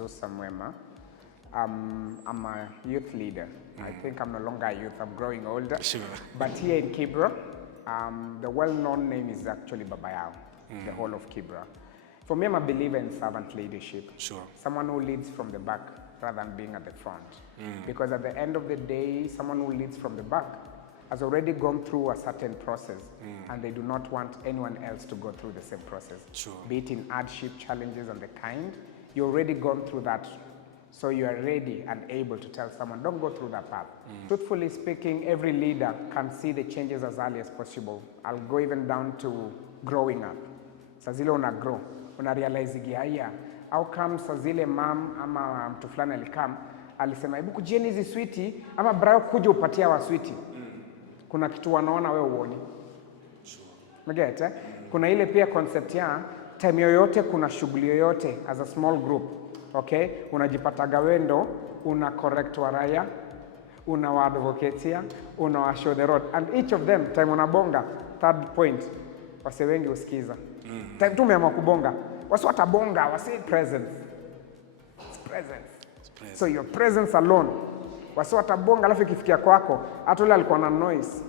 Nzusa. I'm a youth leader. I think I'm no longer a youth, I'm growing older. Sure. But here in Kibera, the well-known name is actually Babayao, the whole of Kibera. For me, I'm a believer in servant leadership. Sure. Someone who leads from the back rather than being at the front. Because at the end of the day, someone who leads from the back has already gone through a certain process and they do not want anyone else to go through the same process. Sure. Be it in hardship, challenges and the kind, you've already gone through that. So you are ready and able to tell someone, don't go through that path. Truthfully speaking, every leader can see the changes as early as possible. I'll go even down to growing up. Saa zile una grow, una realize haya, how come saa zile mam ama mtu fulani alikam, alisema hebu kujieni hizi switi ama brayo kuja upatia wa switi. Kuna kitu wanaona wewe uoni. Mget, Kuna ile pia concept ya time yoyote kuna shughuli yoyote as a small group. Okay? Unajipataga wendo, una correct waraya, una wa advocateia, una wa show the road. And each of them, time unabonga, third point, wase wengi usikiza. Time tu umeamua kubonga, wasi watabonga, wasi presence. It's presence. So your presence alone, wasi watabonga, alafu ikifikia kwako, hata ule alikuwa na noise.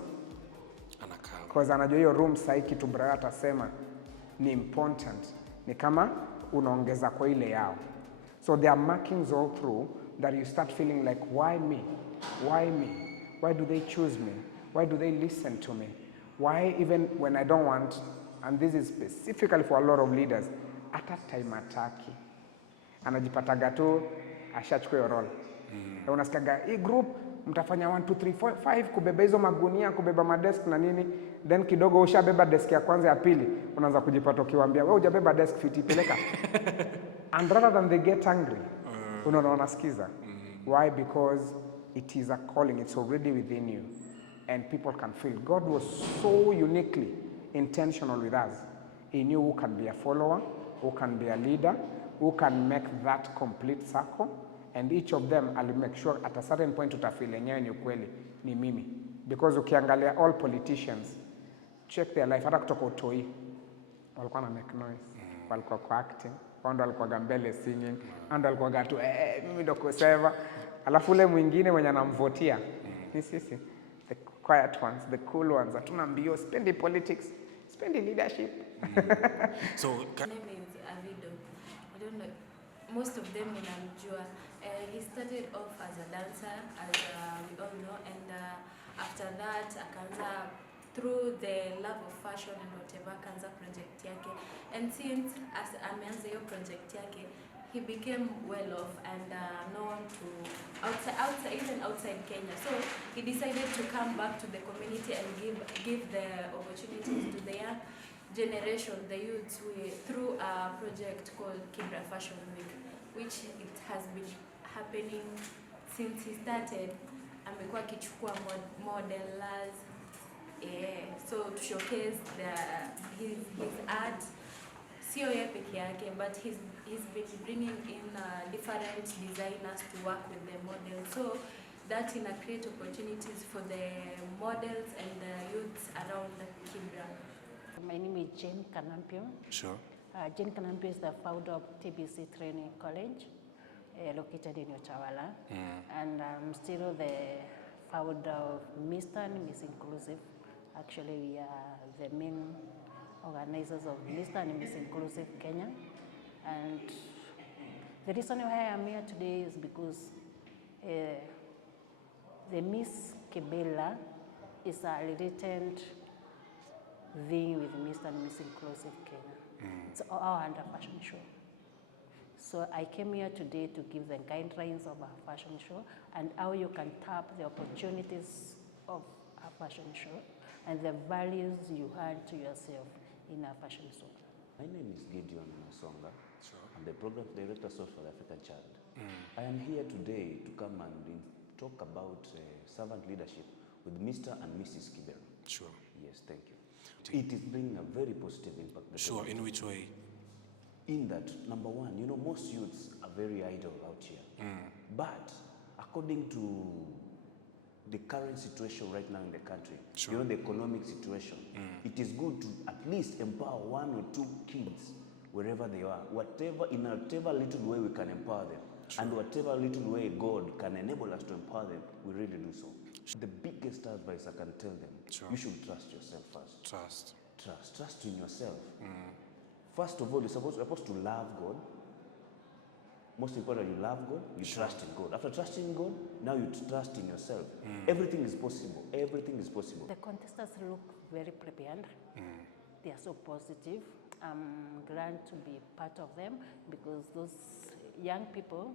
Because anajua hiyo room sahi kitu braya atasema ni important. Ni kama unaongeza kwa ile yao. So there are markings all through that you start feeling like, why me? Why me? Why do they choose me? Why do they listen to me? Why even when I don't want, and this is specifically for a lot of leaders, at that time ataki. Anajipataga tu, ashachukua hiyo role. Unasikiaga, hii group, mtafanya 1, 2, 3, 4, 5, kubeba hizo magunia, kubeba madesk na nini, then kidogo ushabeba desk ya kwanza ya pili, unaanza kujipata ukiwaambia, wewe hujabeba desk fiti, peleka. And rather than they get angry, unaona skiza. Why? Because it is a calling, it's already within you. And people can feel. God was so uniquely intentional with us. He knew who can be a follower, who can be a leader, who can make that complete circle. And each of them, I'll make sure at a certain point utafeel enyewe ni ukweli, ni mimi. Because ukiangalia all politicians, check their life, hata kutoka utoi, walikuwa na make noise, walikuwa kwa acting, wando walikuwa mbele singing, wando walikuwa tu, mimi ndo kuseva. Alafu ule mwingine mwenye anamvotia, ni sisi, the quiet ones, the cool ones, hatuna mbio, spendi politics, spendi leadership. So, my name is Avido. I don't know, most of them ninamjua. He started off as a dancer, as we all know, and after that, akaanza through the love of fashion and whatever, akaanza project yake. And since as ameanza hiyo project yake, he became well off and known to outside, even outside Kenya. So he decided to come back to the community and give the opportunities to the young generation, the youths, through a project called Kibera Fashion Week, which it has been happening since he started. Amekuwa akichukua modelers, so to showcase his art. Sio yeye peke yake, but he's been bringing in different designers to work with the models. So that create opportunities for the models and the youths around Kibera. My name is Jane Kanampio. Sure. Jane Kanampio is the founder of TBC Training College, located in Utawala. And I'm still the founder of Mr. and Miss Inclusive. Actually, we are the main organizers of Mr. and Miss Inclusive Kenya. And the reason why I'm here today is because the Miss Kibera is a related thing with Mr. and Miss Inclusive Kenya. It's our under fashion show. So I came here today to give the guidelines of our fashion show and how you can tap the opportunities of our fashion show and the values you add to yourself in our fashion show. My name is Gideon Masonga. Sure. I'm the Program Director South for the African Child. I am here today to come and talk about servant leadership with Mr. and Mrs. Kibera. Sure. Yes, thank you. It is bringing a very positive impact. Sure, in which way? In that, number one, most youths are very idle out here. But according to the current situation right now in the country, sure, the economic situation, it is good to at least empower 1 or 2 kids wherever they are, in whatever little way we can empower them, and whatever little way God can enable us to empower them, we really do so. The biggest advice I can tell them, you should trust yourself first. Trust in yourself. First of all, you're supposed to love God. Most important, you love God, you trust in God. After trusting in God, now you trust in yourself. Everything is possible. Everything is possible. The contestants look very prepared. They are so positive. I'm glad to be part of them because those young people,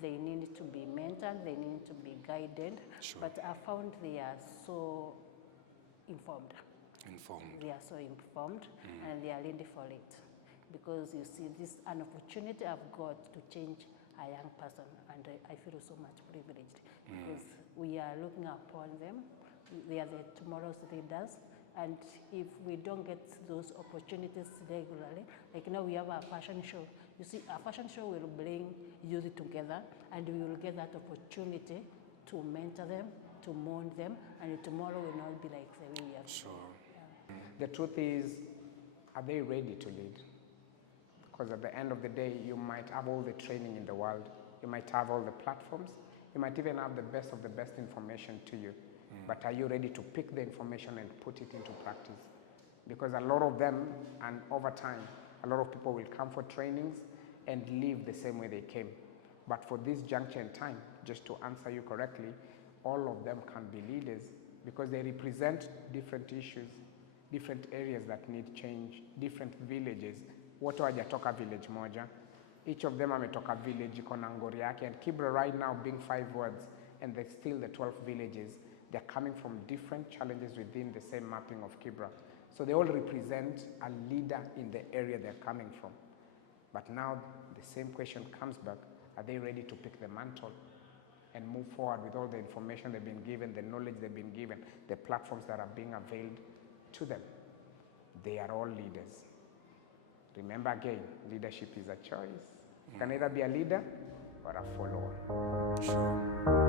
they need to be mentored, they need to be guided. But I found they are so informed. They are so informed and they are ready for it. Because you see, this is an opportunity I've got to change a young person, and I feel so much privileged because we are looking upon them. They are the tomorrow's leaders, and if we don't get those opportunities regularly, like now we have a fashion show. You see, a fashion show will bring youth together, and we will get that opportunity to mentor them, to mold them, and tomorrow will not be like the way we are. The truth is, are they ready to lead? Because at the end of the day, you might have all the training in the world, you might have all the platforms, you might even have the best of the best information to you, but are you ready to pick the information and put it into practice? Because a lot of them, and over time, a lot of people will come for trainings and leave the same way they came. But for this juncture in time, just to answer you correctly, all of them can be leaders because they represent different issues, different areas that need change, different villages. Wote hawajatoka village moja. Each of them ametoka village iko na ngori yake, and Kibera right now being 5 wards and there's still the 12 villages, they're coming from different challenges within the same mapping of Kibera. So they all represent a leader in the area they're coming from. But now the same question comes back, are they ready to pick the mantle and move forward with all the information they've been given, the knowledge they've been given, the platforms that are being availed to them? They are all leaders. Remember again, leadership is a choice. You can either be a leader or a follower.